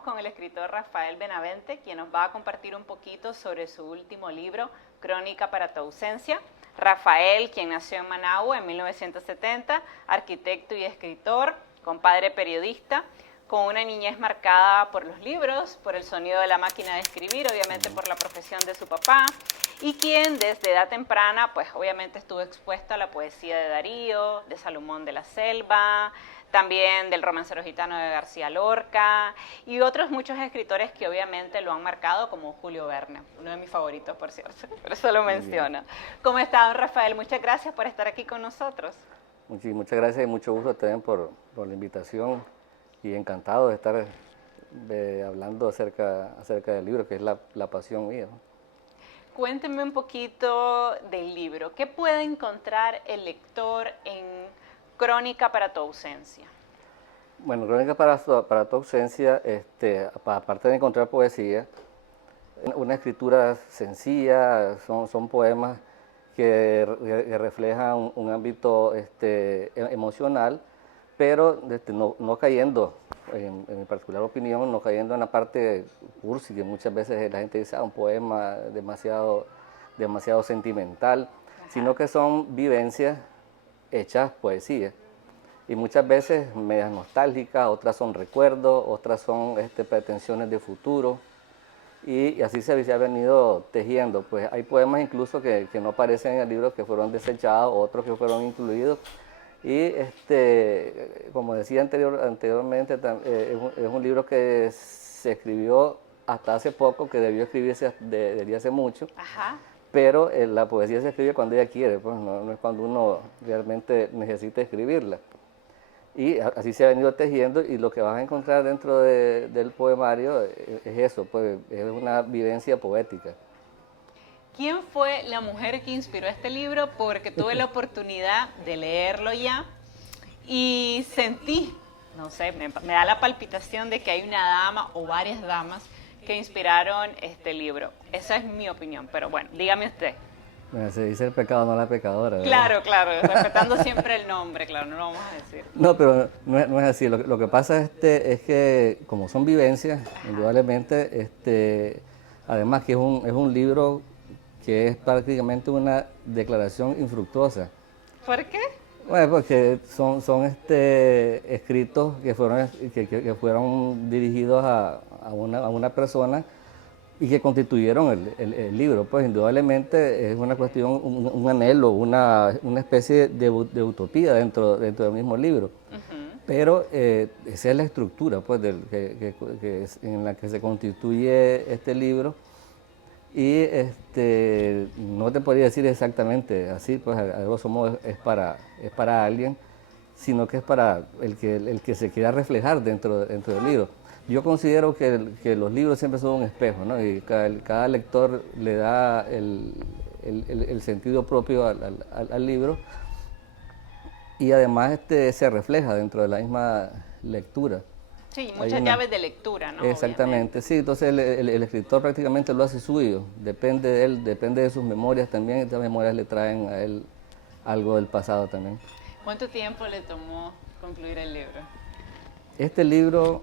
estamos con el escritor Rafael Benavente, quien nos va a compartir un poquito sobre su último libro, Crónica para tu ausencia. Rafael, quien nació en Managua en 1970, arquitecto y escritor, compadre periodista, con una niñez marcada por los libros, por el sonido de la máquina de escribir, obviamente por la profesión de su papá, y quien desde edad temprana, pues obviamente estuvo expuesto a la poesía de Darío, de Salomón de la Selva, también del romancero gitano de García Lorca y otros muchos escritores que obviamente lo han marcado, como Julio Verne, uno de mis favoritos, por cierto, por eso lo menciono. ¿Cómo está, don Rafael? Muchas gracias por estar aquí con nosotros. Muchas gracias y mucho gusto también por la invitación y encantado de estar hablando acerca del libro, que es la pasión mía. Cuénteme un poquito del libro. ¿Qué puede encontrar el lector en Crónica para tu ausencia? Bueno, Crónica para tu ausencia, aparte de encontrar poesía, una escritura sencilla, son poemas que reflejan un ámbito emocional, pero no cayendo, en mi particular opinión, no cayendo en la parte cursi, que muchas veces la gente dice, un poema demasiado sentimental, sino que son vivencias hechas poesía. Y muchas veces medias nostálgicas, otras son recuerdos, otras son pretensiones de futuro. Y así se ha venido tejiendo. Pues hay poemas incluso que no aparecen en el libro, que fueron desechados, otros que fueron incluidos. Y como decía anteriormente, es un libro que se escribió hasta hace poco, que debió escribirse desde hace mucho. Ajá. Pero la poesía se escribe cuando ella quiere, pues no es cuando uno realmente necesita escribirla. Y así se ha venido tejiendo, y lo que vas a encontrar dentro del poemario es eso, pues es una vivencia poética. ¿Quién fue la mujer que inspiró este libro? Porque tuve la oportunidad de leerlo ya y sentí, no sé, me da la palpitación de que hay una dama o varias damas que inspiraron este libro. Esa es mi opinión, pero bueno, dígame usted. Bueno, se dice el pecado, no la pecadora, ¿verdad? Claro, claro, respetando siempre el nombre, claro, no lo vamos a decir. No, pero no es así. Lo que pasa es que como son vivencias, indudablemente, además que es un libro que es prácticamente una declaración infructuosa. ¿Por qué? Bueno, porque son escritos que fueron dirigidos a una persona y que constituyeron el libro. Pues indudablemente es una cuestión, un anhelo, una especie de utopía dentro del mismo libro. Pero esa es la estructura pues, en la que se constituye este libro. Y no te podría decir exactamente así, pues a grosso modo es para alguien, sino que es para el que se quiera reflejar dentro del libro. Yo considero que los libros siempre son un espejo, ¿no? Y cada lector le da el sentido propio al libro, y además se refleja dentro de la misma lectura. Sí, muchas llaves de lectura, ¿no? Exactamente, obviamente. Sí, entonces el escritor prácticamente lo hace suyo, depende de él, depende de sus memorias también, estas memorias le traen a él algo del pasado también. ¿Cuánto tiempo le tomó concluir el libro? Este libro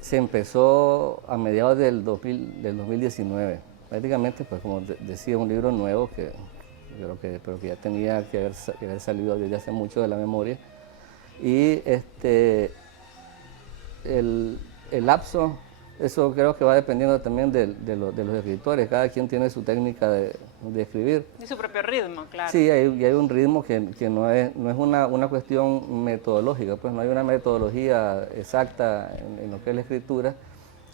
se empezó a mediados del 2019, prácticamente, pues como decía, un libro nuevo pero que ya tenía que haber salido desde hace mucho de la memoria, y el lapso, eso creo que va dependiendo también de los escritores. Cada quien tiene su técnica de escribir. Y su propio ritmo, claro. Sí, hay un ritmo que no es una cuestión metodológica, pues no hay una metodología exacta en lo que es la escritura.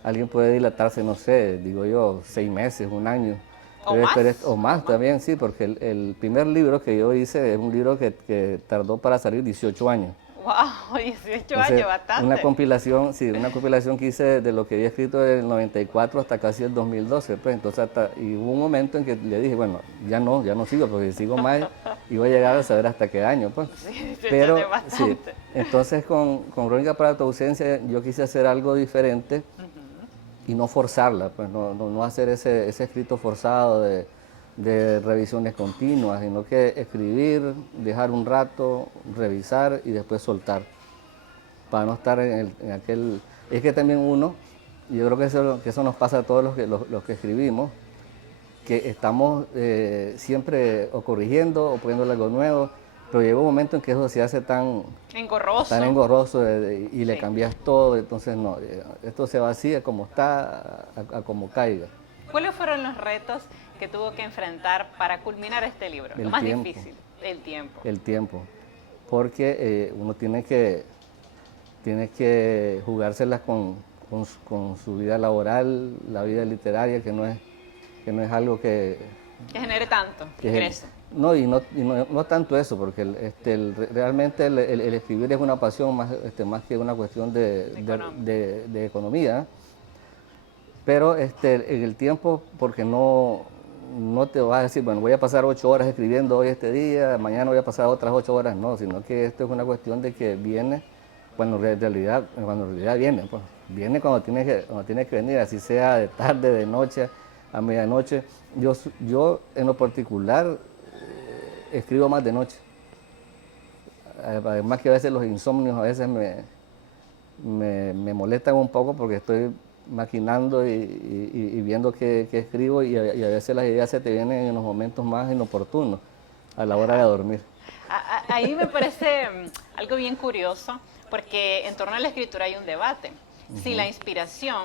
Alguien puede dilatarse, no sé, digo yo, 6 meses, 1 año. O más también, sí, porque el primer libro que yo hice es un libro que tardó para salir 18 años. ¡Wow! 18 años, bastante. Una compilación que hice de lo que había escrito desde el 94 hasta casi el 2012. Pues, entonces y hubo un momento en que le dije, bueno, ya no sigo, porque si sigo más iba a llegar a saber hasta qué año. Pues. Sí, pero bastante. Sí, entonces con Crónica para tu ausencia yo quise hacer algo diferente y no forzarla, pues no hacer ese escrito forzado de revisiones continuas, sino que escribir, dejar un rato, revisar y después soltar, para no estar en aquel Es que también uno, yo creo que eso nos pasa a todos los que escribimos, que estamos siempre o corrigiendo o poniéndole algo nuevo, pero llega un momento en que eso se hace tan engorroso y le Sí. cambias todo, entonces no, esto se va así, a como está, a como caiga. ¿Cuáles fueron los retos que tuvo que enfrentar para culminar este libro? Lo El más tiempo. difícil, el tiempo. El tiempo, porque uno tiene que jugárselas con su vida laboral, la vida literaria, que no es algo Que genere tanto que ingreso. no, no tanto eso, porque realmente el escribir es una pasión más que una cuestión de economía, pero en el tiempo, porque no te vas a decir, bueno, voy a pasar 8 horas escribiendo hoy este día, mañana voy a pasar otras 8 horas, no, sino que esto es una cuestión de que viene cuando en realidad viene, pues, viene cuando tiene que venir, así sea de tarde, de noche, a medianoche. Yo en lo particular escribo más de noche, además que a veces los insomnios a veces me molestan un poco porque estoy maquinando y viendo qué escribo y a veces las ideas se te vienen en los momentos más inoportunos, a la hora de dormir. Ahí me parece algo bien curioso, porque en torno a la escritura hay un debate. Si la inspiración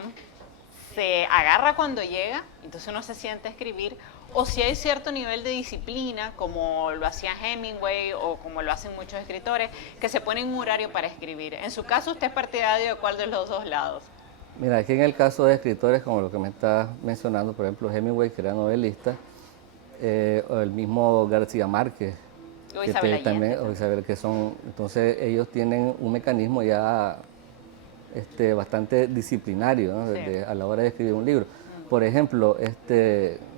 se agarra cuando llega, entonces uno se siente a escribir, o si hay cierto nivel de disciplina, como lo hacía Hemingway o como lo hacen muchos escritores, que se ponen un horario para escribir. En su caso, ¿usted es partidario de cuál de los dos lados? Mira, aquí en el caso de escritores como lo que me estás mencionando, por ejemplo Hemingway, que era novelista, o el mismo García Márquez, O Isabel Allende. también, o Isabel, que son, entonces ellos tienen un mecanismo ya bastante disciplinario, ¿no? Sí. A la hora de escribir un libro. Por ejemplo,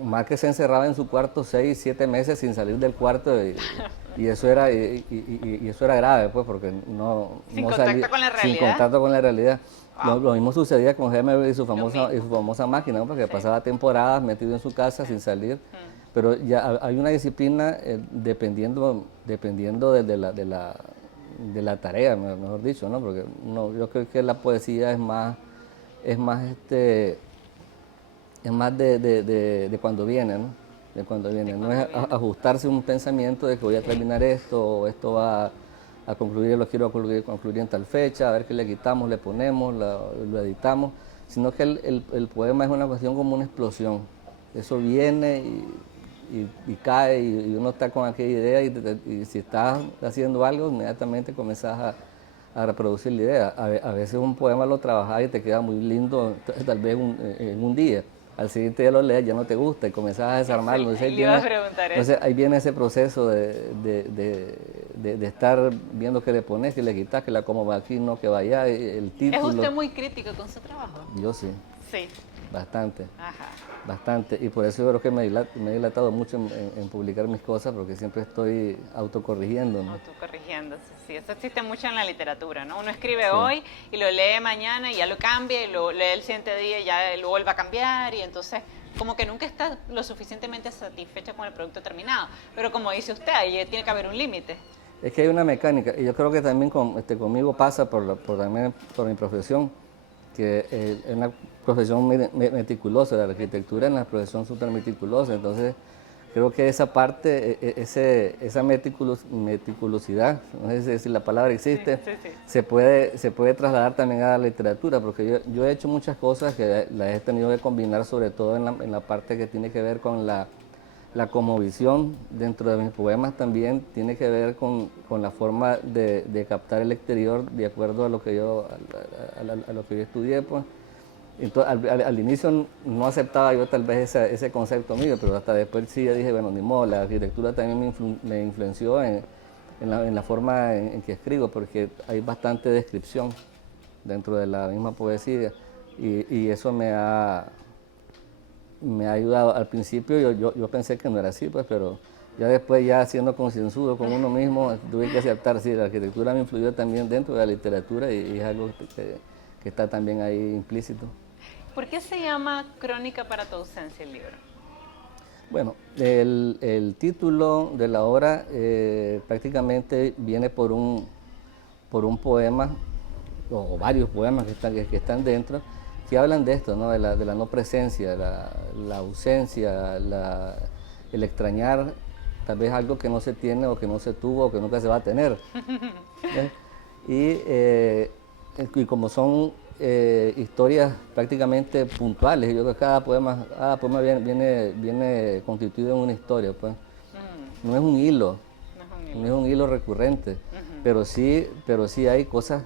Márquez se encerraba en su cuarto 6, 7 meses sin salir del cuarto y eso era grave, pues, porque Sin no contacto salía, con la sin realidad. contacto con la realidad. Wow. Lo mismo sucedía con Hemingway y su mismo. famosa máquina, ¿no? Porque Sí. pasaba temporadas metido en su casa sin salir. Pero ya hay una disciplina dependiendo de la tarea, mejor dicho, ¿no? Porque yo creo que la poesía es más de cuando viene, ¿no? De cuando viene. No es ajustarse un pensamiento de que voy a terminar esto, o esto va a concluir, lo quiero concluir en tal fecha, a ver qué le quitamos, le ponemos, lo editamos, sino que el poema es una cuestión como una explosión. Eso viene y cae y uno está con aquella idea y si estás haciendo algo, inmediatamente comenzás a reproducir la idea. A veces un poema lo trabajas y te queda muy lindo, tal vez en un día. Al siguiente día lo lees, ya no te gusta y comenzás a desarmarlo. Entonces ahí viene ese proceso de estar viendo qué le pones, qué le quitas, que la cómo va aquí, no que va allá, el título. ¿Es usted muy crítico con su trabajo? Yo sí. Sí. Bastante. Ajá. Bastante, y por eso yo creo que me he dilatado mucho en publicar mis cosas, porque siempre estoy autocorrigiéndome. Autocorrigiéndose, sí, eso existe mucho en la literatura, ¿no? Uno escribe hoy y lo lee mañana y ya lo cambia y lo lee el siguiente día y ya lo vuelve a cambiar y entonces como que nunca está lo suficientemente satisfecha con el producto terminado. Pero como dice usted, ahí tiene que haber un límite. Es que hay una mecánica, y yo creo que también conmigo pasa también por mi profesión, que es una profesión meticulosa, la arquitectura es una profesión súper meticulosa, entonces creo que esa parte, esa meticulosidad, no sé si la palabra existe, Sí. se puede trasladar también a la literatura, porque yo he hecho muchas cosas que las he tenido que combinar, sobre todo en la parte que tiene que ver con la cosmovisión dentro de mis poemas, también tiene que ver con la forma de captar el exterior de acuerdo a lo que yo estudié, pues. Entonces, al inicio no aceptaba yo tal vez ese concepto mío, pero hasta después sí ya dije, bueno, ni modo, la arquitectura también me influenció en la forma en que escribo, porque hay bastante descripción dentro de la misma poesía y eso me ha ayudado. Al principio yo pensé que no era así, pues, pero ya después, ya siendo concienzudo con uno mismo, tuve que aceptar, sí, la arquitectura me influyó también dentro de la literatura y es algo que está también ahí implícito. ¿Por qué se llama Crónica para tu ausencia el libro? Bueno, el título de la obra prácticamente viene por un poema o varios poemas que están dentro, que hablan de esto, ¿no? De la no presencia, la ausencia, el extrañar tal vez algo que no se tiene o que no se tuvo o que nunca se va a tener. Y como son historias prácticamente puntuales, yo creo que cada poema viene constituido en una historia, pues. No es un hilo, no es un hilo recurrente, pero sí hay cosas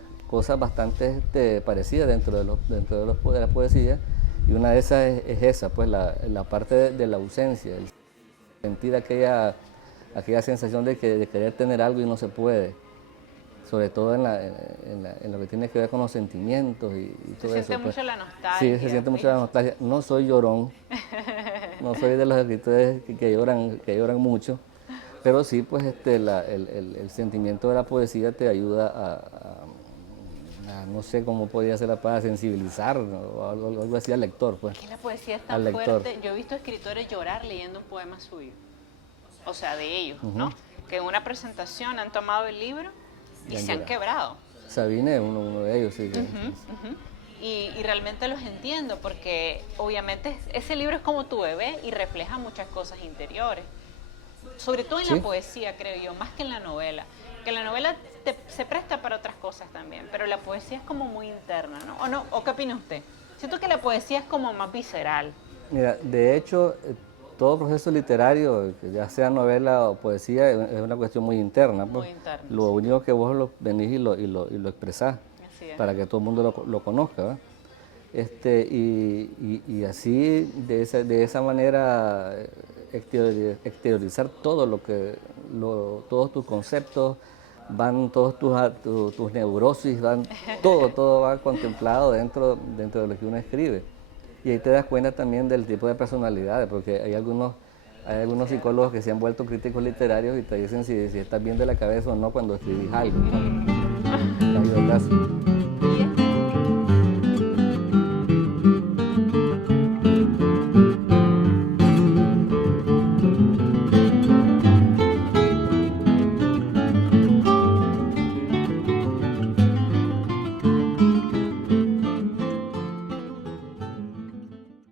bastante parecidas dentro de la poesía, y una de esas es esa, pues la parte de la ausencia, el sentir aquella sensación de querer tener algo y no se puede, sobre todo en lo que tiene que ver con los sentimientos y todo eso. Se siente pues. mucho la nostalgia. Sí, se siente mucho la nostalgia. No soy llorón, no soy de los escritores que lloran mucho, pero sí, pues el sentimiento de la poesía te ayuda a no sé cómo podría ser la palabra, sensibilizar, ¿no? O algo así al lector. Pues. Es que la poesía es tan fuerte. Yo he visto escritores llorar leyendo un poema suyo, o sea, de ellos, ¿no? Que en una presentación han tomado el libro y se han quebrado. Sabine es uno de ellos, sí. Y realmente los entiendo, porque obviamente ese libro es como tu bebé y refleja muchas cosas interiores. Sobre todo en la poesía, creo yo, más que en la novela. Que la novela se presta para otras cosas también, pero la poesía es como muy interna, ¿no? ¿O no? ¿O qué opina usted? Siento que la poesía es como más visceral. Mira, de hecho, todo proceso literario, ya sea novela o poesía, es una cuestión muy interna. Pues. Muy interna. Lo único que vos venís y lo expresás para que todo el mundo lo conozca. ¿Va? Y así, de esa manera, exteriorizar todos tus conceptos, van todos tus neurosis, todo va contemplado dentro de lo que uno escribe. Y ahí te das cuenta también del tipo de personalidades, porque hay algunos psicólogos que se han vuelto críticos literarios y te dicen si estás bien de la cabeza o no cuando escribís algo, ¿no?